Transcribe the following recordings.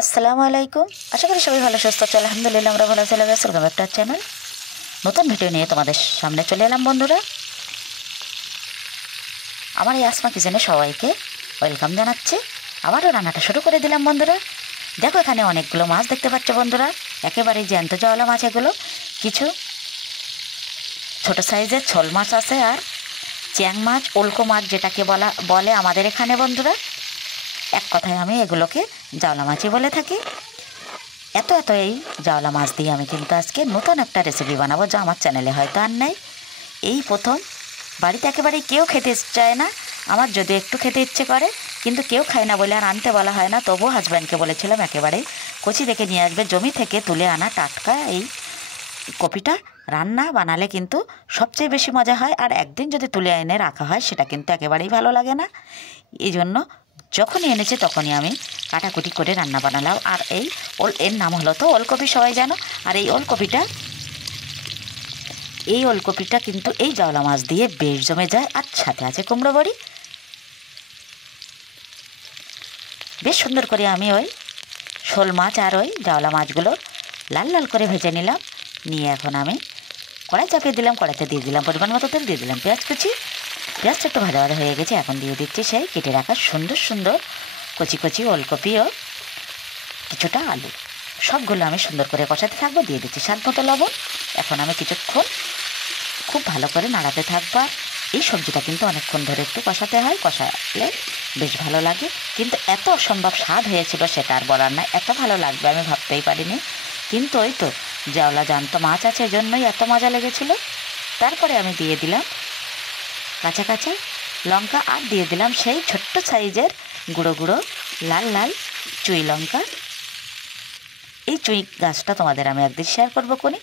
আসসালামু আলাইকুম। আশা করি সবাই ভালো সুস্থ আছো। আলহামদুলিল্লাহ আমরা ভালো আছি। Welcome back to our channel. নতুন ভিডিও নিয়ে তোমাদের সামনে চলে এলাম বন্ধুরা। আমার এই আসমা কিচেনে সবাইকে ওয়েলকাম জানাচ্ছি। আবারও রান্নাটা শুরু করে দিলাম বন্ধুরা। দেখো এখানে অনেকগুলো মাছ দেখতে পাচ্ছ বন্ধুরা, একেবারেই জ্যান্ত জাওলা মাছ এগুলো। কিছু ছোট সাইজের শোল মাছ আছে, আর চ্যাং মাছ, উল্কো মাছ যেটাকে বলে আমাদের এখানে বন্ধুরা। এক কথায় আমি এগুলোকে জাওলা মাছই বলে থাকি। এত এই জাওলা মাছ দিয়ে আমি কিন্তু আজকে নতুন একটা রেসিপি বানাবো, যা আমার চ্যানেলে হয়তো আর নেই। এই প্রথম। বাড়িতে একেবারেই কেউ খেতে চায় না। আমার যদি একটু খেতে ইচ্ছে করে, কিন্তু কেউ খায় না বলে আর আনতে বলা হয় না। তবুও হাজব্যান্ডকে বলেছিলাম একেবারেই কচি দেখে নিয়ে আসবে, জমি থেকে তুলে আনা টাটকা এই কপিটা রান্না বানালে কিন্তু সবচেয়ে বেশি মজা হয়। আর একদিন যদি তুলে এনে রাখা হয় সেটা কিন্তু একেবারেই ভালো লাগে না। এই জন্য যখনই এনেছে তখনই আমি কাটাকুটি করে রান্না বানালাম। আর এর নাম হলো তো ওলকপি, সবাই জানো। আর এই ওলকপিটা কিন্তু এই জাওলা মাছ দিয়ে বেশ জমে যায়। আর সাথে আছে কুমড়ো বড়ি। বেশ সুন্দর করে আমি ওই শোল মাছ আর ওই জাওলা মাছগুলো লাল লাল করে ভেজে নিলাম। নিয়ে এখন আমি কড়াই চাপিয়ে দিলাম। কড়াইতে দিয়ে দিলাম পরিমাণ মতো তেল, দিয়ে দিলাম পেঁয়াজ কুচি। পেঁয়াজটা একটু ভাজা ভাজা হয়ে গেছে। এখন দিয়ে দিচ্ছি সেই কেটে রাখা সুন্দর সুন্দর কচি কচি ওলকপি ও কিছুটা আলু। সবগুলো আমি সুন্দর করে কষাতে থাকবো। দিয়ে দিচ্ছি স্বাদ মতো লবণ। এখন আমি কিছুক্ষণ খুব ভালো করে নাড়াতে থাকবো। আর এই সবজিটা কিন্তু অনেকক্ষণ ধরে একটু কষাতে হয়, কষালে বেশ ভালো লাগে। কিন্তু এত অসম্ভব স্বাদ হয়েছিল সেটা আর বলার নয়। এত ভালো লাগবে আমি ভাবতেই পারিনি। কিন্তু ওই তো জাওলা জ্যান্ত মাছ আছে, এজন্যই এত মজা লেগেছিল। তারপরে আমি দিয়ে দিলাম কাঁচা কাঁচা লঙ্কা, আর দিয়ে দিলাম সেই ছোট্ট সাইজের গুঁড়ো গুঁড়ো লাল লাল চুই লঙ্কা। এই চুই গাছটা তোমাদের আমি একদিন শেয়ার করবো কোনি।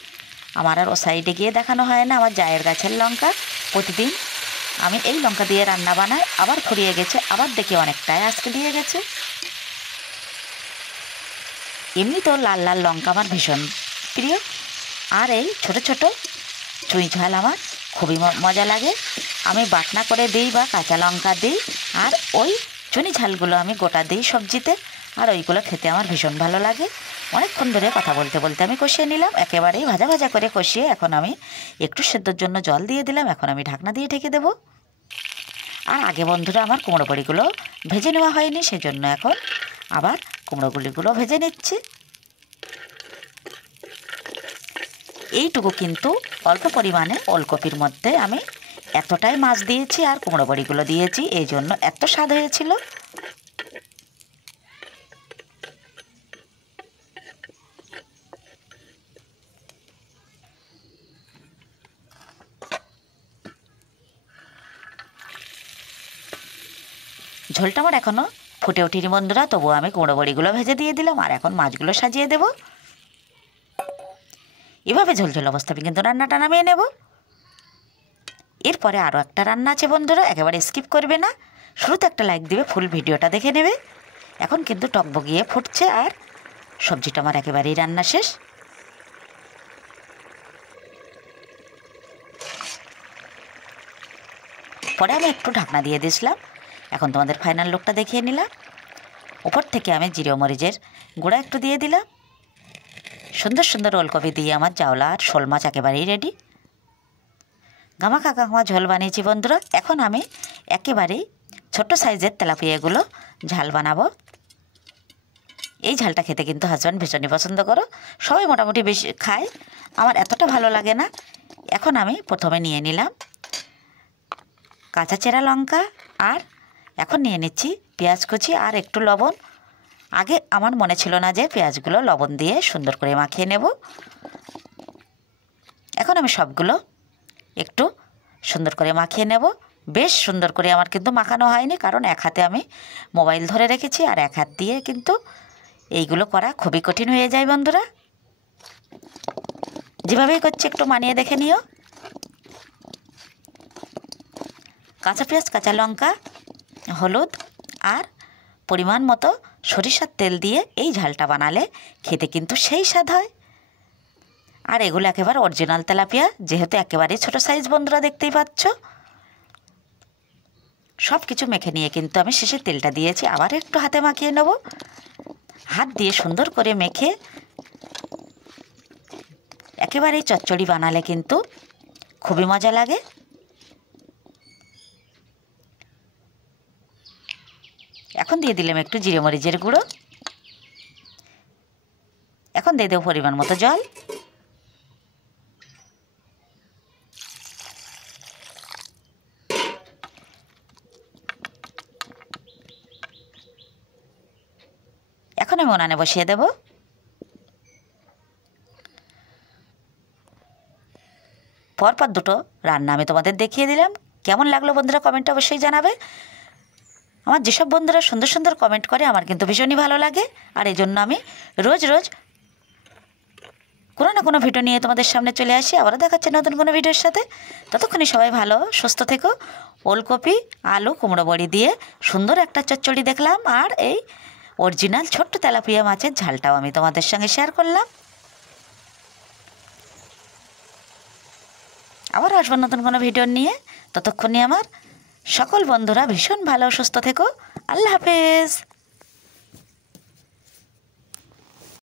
আমার আর ও সাইডে গিয়ে দেখানো হয় না। আমার জায়ের গাছের লঙ্কা প্রতিদিন আমি এই লঙ্কা দিয়ে রান্না বানাই। আবার ফুরিয়ে গেছে, আবার দেখি অনেকটাই আজকে দিয়ে গেছে। এমনি তো লাল লাল লঙ্কা আমার ভীষণ প্রিয়। আর এই ছোট ছোট চুই ঝাল আমার খুবই মজা লাগে। আমি বাটনা করে দিই বা কাঁচা লঙ্কা দিই। আর ওই চুনি ঝালগুলো আমি গোটা দিই সবজিতে। আর ওইগুলো খেতে আমার ভীষণ ভালো লাগে। অনেকক্ষণ ধরে কথা বলতে বলতে আমি কষিয়ে নিলাম, একেবারেই ভাজা ভাজা করে কষিয়ে এখন আমি একটু সেদ্ধর জন্য জল দিয়ে দিলাম। এখন আমি ঢাকনা দিয়ে ঢেকে দেবো। আর আগে বন্ধুরা আমার কুমড়ো বড়িগুলো ভেজে নেওয়া হয়নি, সেজন্য এখন আবার কুমড়ো বড়িগুলো ভেজে নিচ্ছি। এইটুকু কিন্তু অল্প পরিমাণে ওলকপির মধ্যে আমি এতটাই মাছ দিয়েছি আর কুমড়ো বড়িগুলো দিয়েছি, এই জন্য এত স্বাদ হয়েছিল। ঝোলটা আমার এখনও ফুটে ওঠেনি বন্ধুরা, তবুও আমি কুমড়ো বড়িগুলো ভেজে দিয়ে দিলাম। আর এখন মাছগুলো সাজিয়ে দেব। এভাবে ঝোলঝোল অবস্থায় কিন্তু রান্নাটা নামিয়ে নেব। এরপরে আরও একটা রান্না আছে বন্ধুরা, একেবারে স্কিপ করবে না। শুরুতে একটা লাইক দিবে, ফুল ভিডিওটা দেখে নেবে। এখন কিন্তু টকবগিয়ে ফুটছে আর সবজিটা আমার একেবারেই রান্না শেষ। পরে আমি একটু ঢাকনা দিয়ে দিয়েছিলাম। এখন তোমাদের ফাইনাল লুকটা দেখিয়ে নিলাম। উপর থেকে আমি জিরে মরিচের গুঁড়া একটু দিয়ে দিলাম। সুন্দর সুন্দর ওলকপি দিয়ে আমার জাওলা আর শোল মাছ একেবারেই রেডি। গামাখা ঝোল বানিয়েছি বন্ধুরা। এখন আমি একেবারেই ছোট্ট সাইজের তেলাপিয়াগুলো ঝাল বানাবো। এই ঝালটা খেতে কিন্তু হাজব্যান্ড ভীষণই পছন্দ করো, সবাই মোটামুটি বেশি খায়, আমার এতটা ভালো লাগে না। এখন আমি প্রথমে নিয়ে নিলাম কাঁচা চেরা লঙ্কা, আর এখন নিয়ে নিচ্ছি পেঁয়াজ কুচি আর একটু লবণ। আগে আমার মনে ছিল না যে পেঁয়াজগুলো লবণ দিয়ে সুন্দর করে মাখিয়ে নেব। এখন আমি সবগুলো একটু সুন্দর করে মাখিয়ে নেব। বেশ সুন্দর করে আমার কিন্তু মাখানো হয়নি, কারণ এক হাতে আমি মোবাইল ধরে রেখেছি আর এক হাত দিয়ে কিন্তু এইগুলো করা খুবই কঠিন হয়ে যায় বন্ধুরা। যেভাবেই করছি একটু মানিয়ে দেখে নিও। কাঁচা পেঁয়াজ, কাঁচা লঙ্কা, হলুদ আর পরিমাণ মতো সরিষার তেল দিয়ে এই ঝালটা বানালে খেতে কিন্তু সেই স্বাদ হয়। আর এগুলো একেবারে অরিজিনাল তেলাপিয়া, যেহেতু একেবারে ছোট সাইজ বন্ধুরা দেখতেই পাচ্ছ। সব কিছু মেখে নিয়ে কিন্তু আমি শেষে তেলটা দিয়েছি, আবার একটু হাতে মাখিয়ে নেব। হাত দিয়ে সুন্দর করে মেখে একেবারেই চচ্চড়ি বানালে কিন্তু খুবই মজা লাগে। এখন দিয়ে দিলাম একটু জিরে মরিচের গুঁড়ো। এখন দিয়ে দেবো পরিমাণ মতো জল। এখন আমি উনানে বসিয়ে দেব। পরপর দুটো রান্না আমি তোমাদের দেখিয়ে দিলাম। কেমন লাগলো বন্ধুরা কমেন্টে অবশ্যই জানাবে। আমার যেসব বন্ধুরা সুন্দর সুন্দর কমেন্ট করে আমার কিন্তু ভীষণই ভালো লাগে। আর এই জন্য আমি রোজ রোজ কোনো না কোনো ভিডিও নিয়ে তোমাদের সামনে চলে আসি। আবারও দেখাচ্ছি নতুন কোনো ভিডিওর সাথে। ততক্ষণে সবাই ভালো সুস্থ থেকো। ওলকপি আলু কুমড়ো বড়ি দিয়ে সুন্দর একটা চচ্চড়ি দেখলাম, আর এই অরিজিনাল ছোট্ট তেলাপিয়া মাছের ঝালটাও আমি তোমাদের সঙ্গে শেয়ার করলাম। আবার আসবো নতুন কোনো ভিডিও নিয়ে। ততক্ষণে আমার সকল বন্ধুরা ভীষণ ভালো সুস্থ থেকো। আল্লাহ হাফেজ।